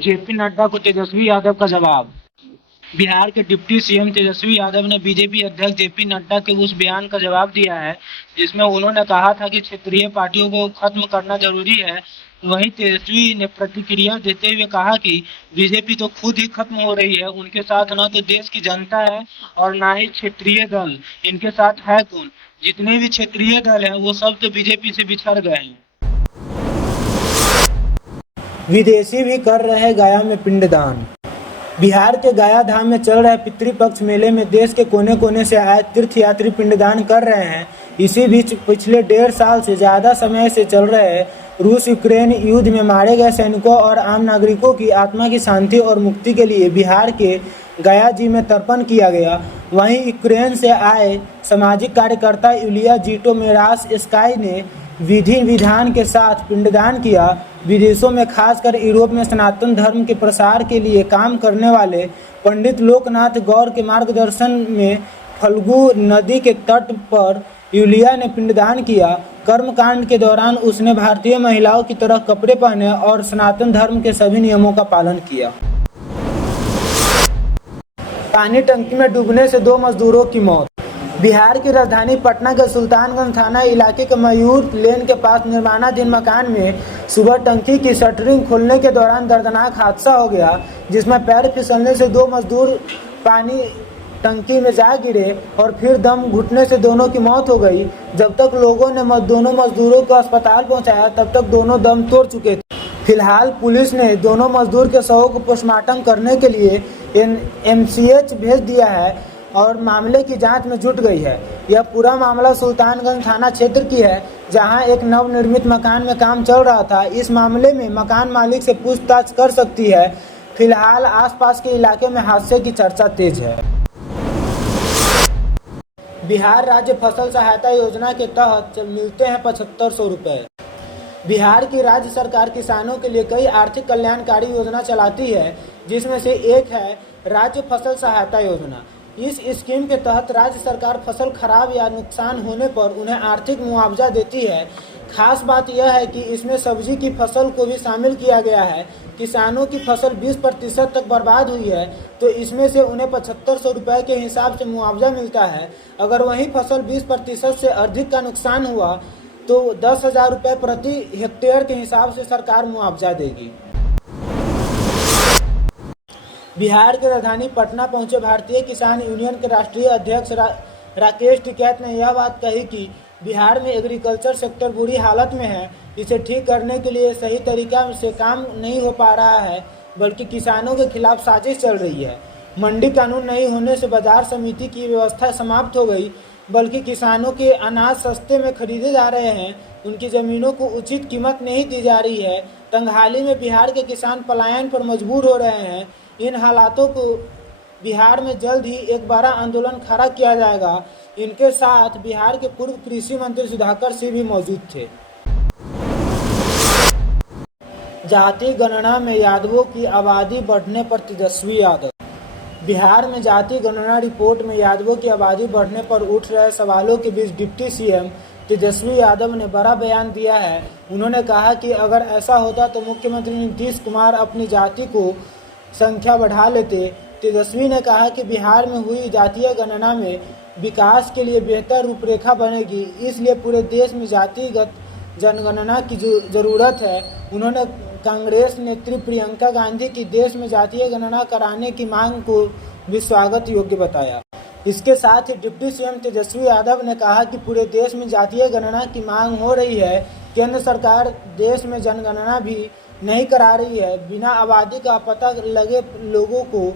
JP Nadda को तेजस्वी यादव का जवाब। बिहार के डिप्टी सीएम तेजस्वी यादव ने बीजेपी अध्यक्ष जेपी नड्डा के उस बयान का जवाब दिया है जिसमें उन्होंने कहा था कि क्षेत्रीय पार्टियों को खत्म करना जरूरी है। वहीं तेजस्वी ने प्रतिक्रिया देते हुए कहा कि बीजेपी तो खुद ही खत्म हो रही है, उनके साथ न तो देश की जनता है और न ही क्षेत्रीय दल, इनके साथ है कौन? जितने भी क्षेत्रीय दल हैं वो सब तो बीजेपी से बिछड़ गए हैं। विदेशी भी कर रहे गया में पिंडदान। बिहार के गया धाम में चल रहे पितृपक्ष मेले में देश के कोने कोने से आए तीर्थयात्री पिंडदान कर रहे हैं। इसी बीच पिछले 1.5 साल से ज़्यादा समय से चल रहे रूस यूक्रेन युद्ध में मारे गए सैनिकों और आम नागरिकों की आत्मा की शांति और मुक्ति के लिए बिहार के गया जी में तर्पण किया गया। वहीं यूक्रेन से आए सामाजिक कार्यकर्ता यूलिया जीटोमेरास स्काई ने विधि विधान के साथ पिंडदान किया। विदेशों में खासकर यूरोप में सनातन धर्म के प्रसार के लिए काम करने वाले पंडित लोकनाथ गौर के मार्गदर्शन में फल्गु नदी के तट पर यूलिया ने पिंडदान किया। कर्मकांड के दौरान उसने भारतीय महिलाओं की तरह कपड़े पहने और सनातन धर्म के सभी नियमों का पालन किया। पानी टंकी में डूबने से 2 मजदूरों की मौत। बिहार की राजधानी पटना के सुल्तानगंज थाना इलाके के मयूर लेन के पास निर्माणाधीन मकान में सुबह टंकी की शटरिंग खोलने के दौरान दर्दनाक हादसा हो गया, जिसमें पैर फिसलने से 2 मजदूर पानी टंकी में जा गिरे और फिर दम घुटने से दोनों की मौत हो गई। जब तक लोगों ने दोनों मजदूरों को अस्पताल पहुंचाया तब तक दोनों दम तोड़ चुके थे। फिलहाल पुलिस ने दोनों मजदूर के शवों को पोस्टमार्टम करने के लिए एमसीएच भेज दिया है और मामले की जांच में जुट गई है। यह पूरा मामला सुल्तानगंज थाना क्षेत्र की है, जहां एक नवनिर्मित मकान में काम चल रहा था। इस मामले में मकान मालिक से पूछताछ कर सकती है। फिलहाल आसपास के इलाके में हादसे की चर्चा तेज है। बिहार राज्य फसल सहायता योजना के तहत मिलते हैं 7500 रुपये। बिहार की राज्य सरकार किसानों के लिए कई आर्थिक कल्याणकारी योजना चलाती है, जिसमें से एक है राज्य फसल सहायता योजना। इस स्कीम के तहत राज्य सरकार फसल खराब या नुकसान होने पर उन्हें आर्थिक मुआवजा देती है। खास बात यह है कि इसमें सब्जी की फसल को भी शामिल किया गया है। किसानों की फसल 20% तक बर्बाद हुई है तो इसमें से उन्हें 7500 रुपये के हिसाब से मुआवजा मिलता है। अगर वही फसल 20% से अधिक का नुकसान हुआ तो 10,000 रुपये प्रति हेक्टेयर के हिसाब से सरकार मुआवजा देगी। बिहार की राजधानी पटना पहुंचे भारतीय किसान यूनियन के राष्ट्रीय अध्यक्ष राकेश टिकैत ने यह बात कही कि बिहार में एग्रीकल्चर सेक्टर बुरी हालत में है। इसे ठीक करने के लिए सही तरीका से काम नहीं हो पा रहा है, बल्कि किसानों के खिलाफ साजिश चल रही है। मंडी कानून नहीं होने से बाजार समिति की व्यवस्था समाप्त हो गई, बल्कि किसानों के अनाज सस्ते में खरीदे जा रहे हैं। उनकी ज़मीनों को उचित कीमत नहीं दी जा रही है। तंगहाली में बिहार के किसान पलायन पर मजबूर हो रहे हैं। इन हालातों को बिहार में जल्द ही एक बड़ा आंदोलन खड़ा किया जाएगा। इनके साथ बिहार के पूर्व कृषि मंत्री सुधाकर सिंह भी मौजूद थे। जाति गणना में यादवों की आबादी बढ़ने पर तेजस्वी यादव। बिहार में जाति गणना रिपोर्ट में यादवों की आबादी बढ़ने पर उठ रहे सवालों के बीच डिप्टी सीएम तेजस्वी यादव ने बड़ा बयान दिया है। उन्होंने कहा कि अगर ऐसा होता तो मुख्यमंत्री नीतीश कुमार अपनी जाति को संख्या बढ़ा लेते। तेजस्वी ने कहा कि बिहार में हुई जातीय गणना में विकास के लिए बेहतर रूपरेखा बनेगी, इसलिए पूरे देश में जातिगत जनगणना की ज़रूरत है। उन्होंने कांग्रेस नेत्री प्रियंका गांधी की देश में जातीय गणना कराने की मांग को भी स्वागत योग्य बताया। इसके साथ ही डिप्टी सीएम तेजस्वी यादव ने कहा कि पूरे देश में जातीय गणना की मांग हो रही है। केंद्र सरकार देश में जनगणना भी नहीं करा रही है। बिना आबादी का पता लगे लोगों को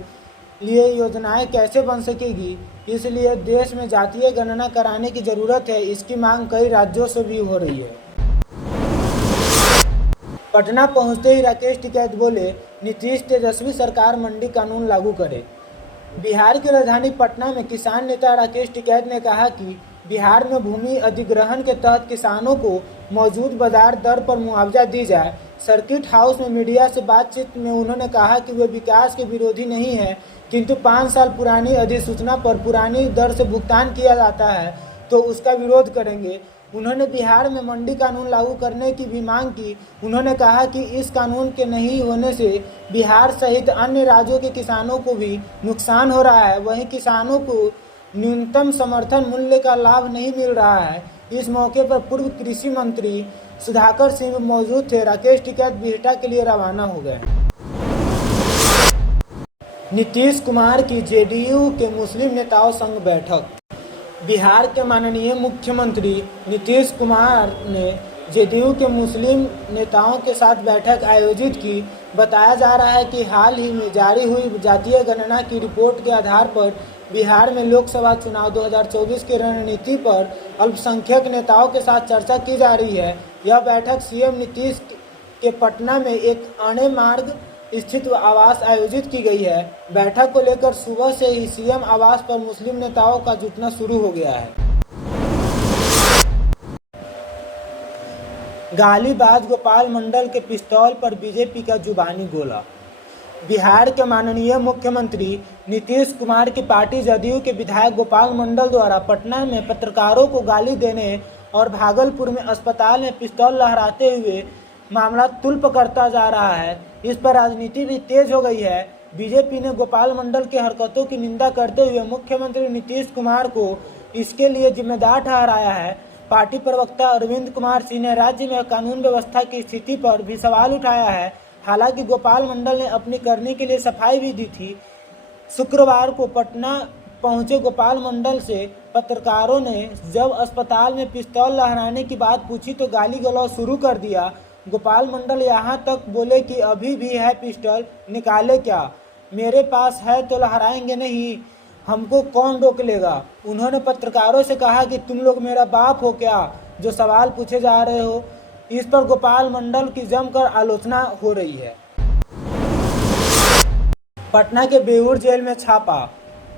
लिए योजनाएं कैसे बन सकेगी, इसलिए देश में जातीय गणना कराने की ज़रूरत है। इसकी मांग कई राज्यों से भी हो रही है। पटना पहुंचते ही राकेश टिकैत बोले, नीतीश तेजस्वी सरकार मंडी कानून लागू करे। बिहार की राजधानी पटना में किसान नेता राकेश टिकैत ने कहा कि बिहार में भूमि अधिग्रहण के तहत किसानों को मौजूद बाजार दर पर मुआवजा दी जाए। सर्किट हाउस में मीडिया से बातचीत में उन्होंने कहा कि वे विकास के विरोधी नहीं हैं, किंतु 5 साल पुरानी अधिसूचना पर पुरानी दर से भुगतान किया जाता है तो उसका विरोध करेंगे। उन्होंने बिहार में मंडी कानून लागू करने की भी मांग की। उन्होंने कहा कि इस कानून के नहीं होने से बिहार सहित अन्य राज्यों के किसानों को भी नुकसान हो रहा है, वहीं किसानों को न्यूनतम समर्थन मूल्य का लाभ नहीं मिल रहा है। इस मौके पर पूर्व कृषि मंत्री सुधाकर सिंह मौजूद थे। राकेश टिकैत बिहटा के लिए रवाना हो गए। नीतीश कुमार की जेडीयू के मुस्लिम नेताओं संग बैठक। बिहार के माननीय मुख्यमंत्री नीतीश कुमार ने जेडीयू के मुस्लिम नेताओं के साथ बैठक आयोजित की। बताया जा रहा है कि हाल ही में जारी हुई जातीय गणना की रिपोर्ट के आधार पर बिहार में लोकसभा चुनाव 2024 की रणनीति पर अल्पसंख्यक नेताओं के साथ चर्चा की जा रही है। यह बैठक सीएम नीतीश के पटना में एक अणे मार्ग स्थित आवास आयोजित की गई है। बैठक को लेकर सुबह से ही सीएम आवास पर मुस्लिम नेताओं का जुटना शुरू हो गया है। गालीबाज गोपाल मंडल के पिस्तौल पर बीजेपी का जुबानी गोला। बिहार के माननीय मुख्यमंत्री नीतीश कुमार की पार्टी जदयू के विधायक गोपाल मंडल द्वारा पटना में पत्रकारों को गाली देने और भागलपुर में अस्पताल में पिस्तौल लहराते हुए मामला तुल्प करता जा रहा है। इस पर राजनीति भी तेज हो गई है। बीजेपी ने गोपाल मंडल की हरकतों की निंदा करते हुए मुख्यमंत्री नीतीश कुमार को इसके लिए जिम्मेदार ठहराया है। पार्टी प्रवक्ता अरविंद कुमार सिंह ने राज्य में कानून व्यवस्था की स्थिति पर भी सवाल उठाया है। हालांकि गोपाल मंडल ने अपनी करनी के लिए सफाई भी दी थी। शुक्रवार को पटना पहुंचे गोपाल मंडल से पत्रकारों ने जब अस्पताल में पिस्तौल लहराने की बात पूछी तो गाली गलौज शुरू कर दिया। गोपाल मंडल यहां तक बोले कि अभी भी है पिस्टल, निकाले क्या? मेरे पास है तो लहराएंगे नहीं, हमको कौन रोक लेगा? उन्होंने पत्रकारों से कहा कि तुम लोग मेरा बाप हो क्या जो सवाल पूछे जा रहे हो? इस पर गोपाल मंडल की जमकर आलोचना हो रही है। पटना के बेऊर जेल में छापा,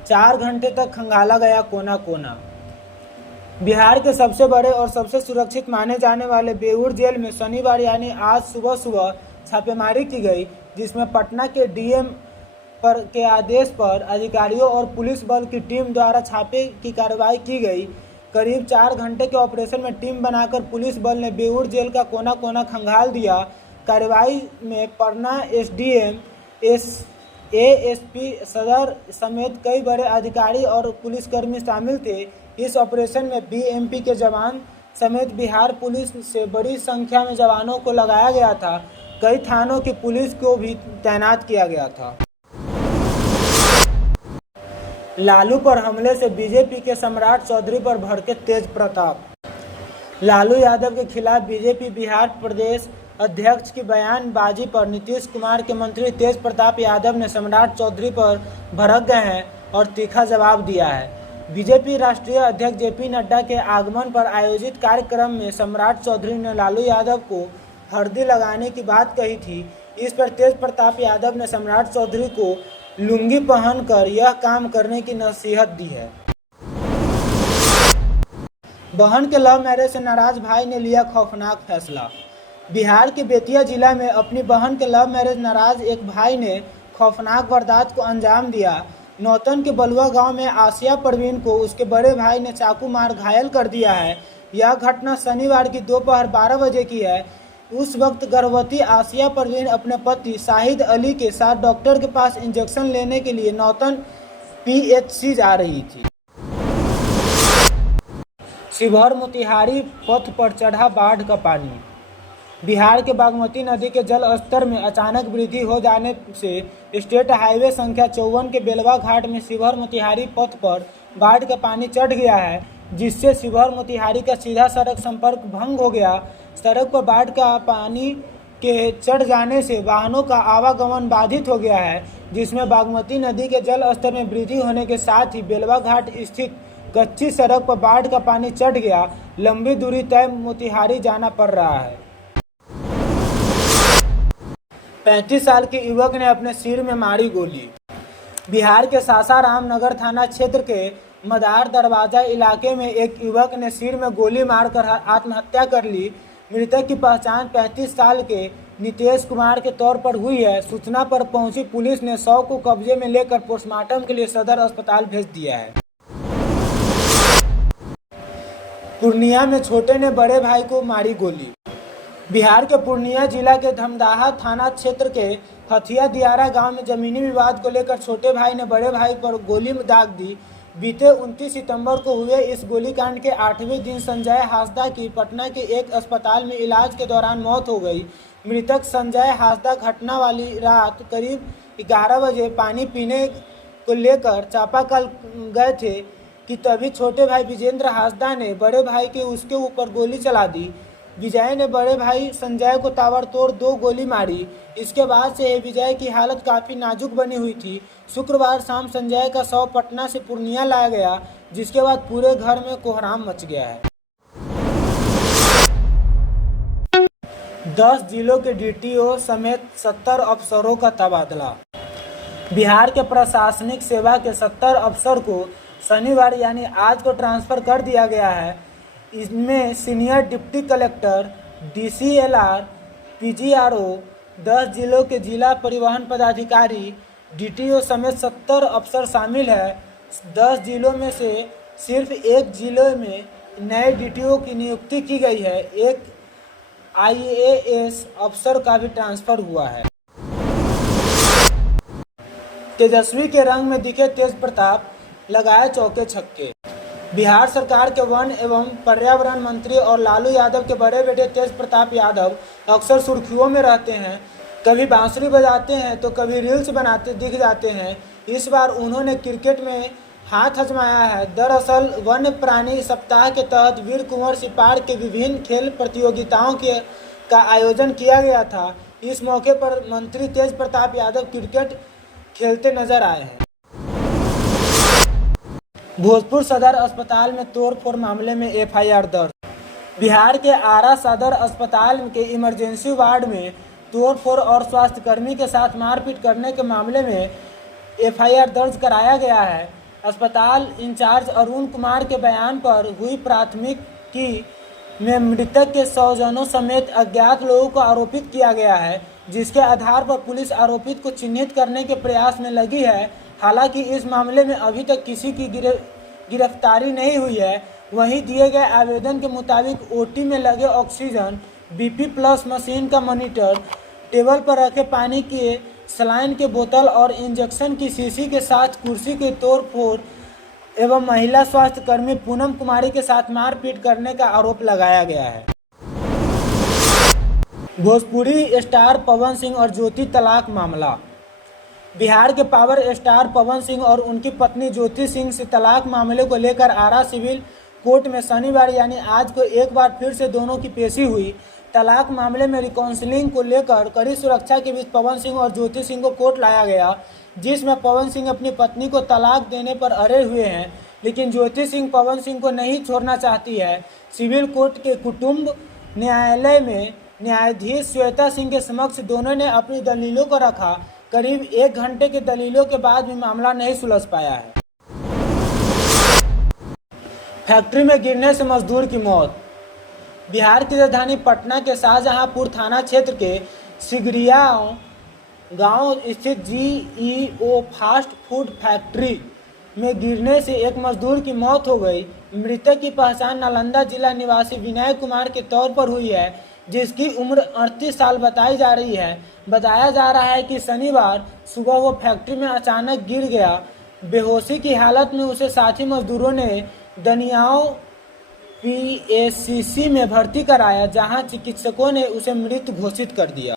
4 घंटे तक खंगाला गया कोना कोना। बिहार के सबसे बड़े और सबसे सुरक्षित माने जाने वाले बेऊर जेल में शनिवार यानी आज सुबह सुबह छापेमारी की गई, जिसमें पटना के डीएम के आदेश पर अधिकारियों और पुलिस बल की टीम द्वारा छापे की कार्रवाई की गई। करीब 4 घंटे के ऑपरेशन में टीम बनाकर पुलिस बल ने बेऊर जेल का कोना कोना खंगाल दिया। कार्रवाई में पटना एसडीएम, एएसपी सदर समेत कई बड़े अधिकारी और पुलिसकर्मी शामिल थे। इस ऑपरेशन में बीएमपी के जवान समेत बिहार पुलिस से बड़ी संख्या में जवानों को लगाया गया था। कई थानों की पुलिस को भी तैनात किया गया था। लालू पर हमले से बीजेपी के सम्राट चौधरी पर भड़के तेज प्रताप। लालू यादव के खिलाफ बीजेपी बिहार प्रदेश अध्यक्ष की बयानबाजी पर नीतीश कुमार के मंत्री तेज प्रताप यादव ने सम्राट चौधरी पर भड़क गए हैं और तीखा जवाब दिया है। बीजेपी राष्ट्रीय अध्यक्ष जेपी नड्डा के आगमन पर आयोजित कार्यक्रम में सम्राट चौधरी ने लालू यादव को हल्दी लगाने की बात कही थी। इस पर तेज प्रताप यादव ने सम्राट चौधरी को लुंगी पहनकर यह काम करने की नसीहत दी है। बहन के लव मैरिज से नाराज भाई ने लिया खौफनाक फैसला। बिहार के बेतिया जिला में अपनी बहन के लव मैरिज नाराज एक भाई ने खौफनाक वारदात को अंजाम दिया। नौतन के बलुआ गांव में आसिया परवीन को उसके बड़े भाई ने चाकू मार घायल कर दिया है। यह घटना शनिवार की दोपहर 12 बजे की है। उस वक्त गर्भवती आसिया परवीन अपने पति शाहिद अली के साथ डॉक्टर के पास इंजेक्शन लेने के लिए नौतन पीएचसी जा रही थी। शिवहर मोतिहारी पथ पर चढ़ा बाढ़ का पानी। बिहार के बागमती नदी के जल स्तर में अचानक वृद्धि हो जाने से स्टेट हाईवे संख्या 54 के बेलवा घाट में शिवहर मोतिहारी पथ पर बाढ़ का पानी चढ़ गया है, जिससे शिवहर मोतिहारी का सीधा सड़क संपर्क भंग हो गया। सड़क पर बाढ़ का पानी के चढ़ जाने से वाहनों का आवागमन बाधित हो गया है, जिसमें बागमती नदी के जल स्तर में वृद्धि होने के साथ ही बेलवा घाट स्थित कच्ची सड़क पर बाढ़ का पानी चढ़ गया। लंबी दूरी तय मोतिहारी जाना पड़ रहा है। 35 साल के युवक ने अपने सिर में मारी गोली। बिहार के सासाराम नगर थाना क्षेत्र के मदार दरवाजा इलाके में एक युवक ने सिर में गोली मारकर आत्महत्या कर ली। मृतक की पहचान 35 साल के नीतीश कुमार के तौर पर हुई है। सूचना पर पहुंची पुलिस ने शव को कब्जे में लेकर पोस्टमार्टम के लिए सदर अस्पताल भेज दिया है। पूर्णिया में छोटे ने बड़े भाई को मारी गोली। बिहार के पूर्णिया जिला के धमदाहा थाना क्षेत्र के हथिया दियारा गांव में जमीनी विवाद को लेकर छोटे भाई ने बड़े भाई पर गोली दाग दी। बीते 29 सितंबर को हुए इस गोलीकांड के 8वें दिन संजय हांसदा की पटना के एक अस्पताल में इलाज के दौरान मौत हो गई। मृतक संजय हांसदा घटना वाली रात करीब 11 बजे पानी पीने को लेकर चापाकल गए थे कि तभी छोटे भाई विजेंद्र हांसदा ने बड़े भाई के उसके ऊपर गोली चला दी। विजय ने बड़े भाई संजय को ताबड़तोड़ 2 गोली मारी। इसके बाद से विजय की हालत काफ़ी नाजुक बनी हुई थी। शुक्रवार शाम संजय का शव पटना से पूर्णिया लाया गया, जिसके बाद पूरे घर में कोहराम मच गया है। 10 जिलों के डीटीओ समेत 70 अफसरों का तबादला। बिहार के प्रशासनिक सेवा के 70 अफसर को शनिवार यानी आज को ट्रांसफ़र कर दिया गया है। इसमें senior deputy collector, DCLR, PGRO, 10 जिलों के जिला परिवहन पदाधिकारी, DTO समेत 70 अफसर शामिल है। 10 जिलों में से सिर्फ एक जिले में नए DTO की नियुक्ति की गई है। एक IAS अफसर का भी ट्रांसफ़र हुआ है। तेजस्वी के रंग में दिखे तेज प्रताप, लगाए चौके छक्के। बिहार सरकार के वन एवं पर्यावरण मंत्री और लालू यादव के बड़े बेटे तेज प्रताप यादव अक्सर सुर्खियों में रहते हैं। कभी बांसुरी बजाते हैं तो कभी रील्स बनाते दिख जाते हैं। इस बार उन्होंने क्रिकेट में हाथ आजमाया है। दरअसल वन्य प्राणी सप्ताह के तहत वीर कुंवर सिपाड़ के विभिन्न खेल प्रतियोगिताओं का आयोजन किया गया था। इस मौके पर मंत्री तेज प्रताप यादव क्रिकेट खेलते नजर आए हैं। भोजपुर सदर अस्पताल में तोड़फोड़ मामले में FIR दर्ज। बिहार के आरा सदर अस्पताल के इमरजेंसी वार्ड में तोड़फोड़ और स्वास्थ्यकर्मी के साथ मारपीट करने के मामले में FIR दर्ज कराया गया है। अस्पताल इंचार्ज अरुण कुमार के बयान पर हुई प्राथमिकी में मृतक के स्वजनों समेत अज्ञात लोगों को आरोपित किया गया है, जिसके आधार पर पुलिस आरोपित को चिन्हित करने के प्रयास में लगी है। हालांकि इस मामले में अभी तक किसी की गिरफ्तारी नहीं हुई है। वहीं दिए गए आवेदन के मुताबिक OT में लगे ऑक्सीजन, BP+ मशीन का मॉनिटर, टेबल पर रखे पानी के सलाइन के बोतल और इंजेक्शन की शीशी के साथ कुर्सी के तोड़फोड़ एवं महिला स्वास्थ्य कर्मी पूनम कुमारी के साथ मारपीट करने का आरोप लगाया गया है। भोजपुरी स्टार पवन सिंह और ज्योति तलाक मामला। बिहार के पावर स्टार पवन सिंह और उनकी पत्नी ज्योति सिंह से तलाक मामले को लेकर आरा सिविल कोर्ट में शनिवार यानी आज को एक बार फिर से दोनों की पेशी हुई। तलाक मामले में रिकाउंसलिंग को लेकर कड़ी सुरक्षा के बीच पवन सिंह और ज्योति सिंह को कोर्ट लाया गया, जिसमें पवन सिंह अपनी पत्नी को तलाक देने पर अड़े हुए हैं, लेकिन ज्योति सिंह पवन सिंह को नहीं छोड़ना चाहती है। सिविल कोर्ट के कुटुंब न्यायालय में न्यायाधीश श्वेता सिंह के समक्ष दोनों ने अपनी दलीलों को रखा। करीब 1 घंटे के दलीलों के बाद भी मामला नहीं सुलझ पाया है। फैक्ट्री में गिरने से मजदूर की मौत। बिहार की राजधानी पटना के शाहजहांपुर थाना क्षेत्र के सिगरिया गांव स्थित GEO फास्ट फूड फैक्ट्री में गिरने से एक मजदूर की मौत हो गई। मृतक की पहचान नालंदा जिला निवासी विनय कुमार के तौर पर हुई है, जिसकी उम्र 38 साल बताई जा रही है। बताया जा रहा है कि शनिवार सुबह वो फैक्ट्री में अचानक गिर गया। बेहोशी की हालत में उसे साथी मजदूरों ने दनियाओं PACC में भर्ती कराया, जहां चिकित्सकों ने उसे मृत घोषित कर दिया।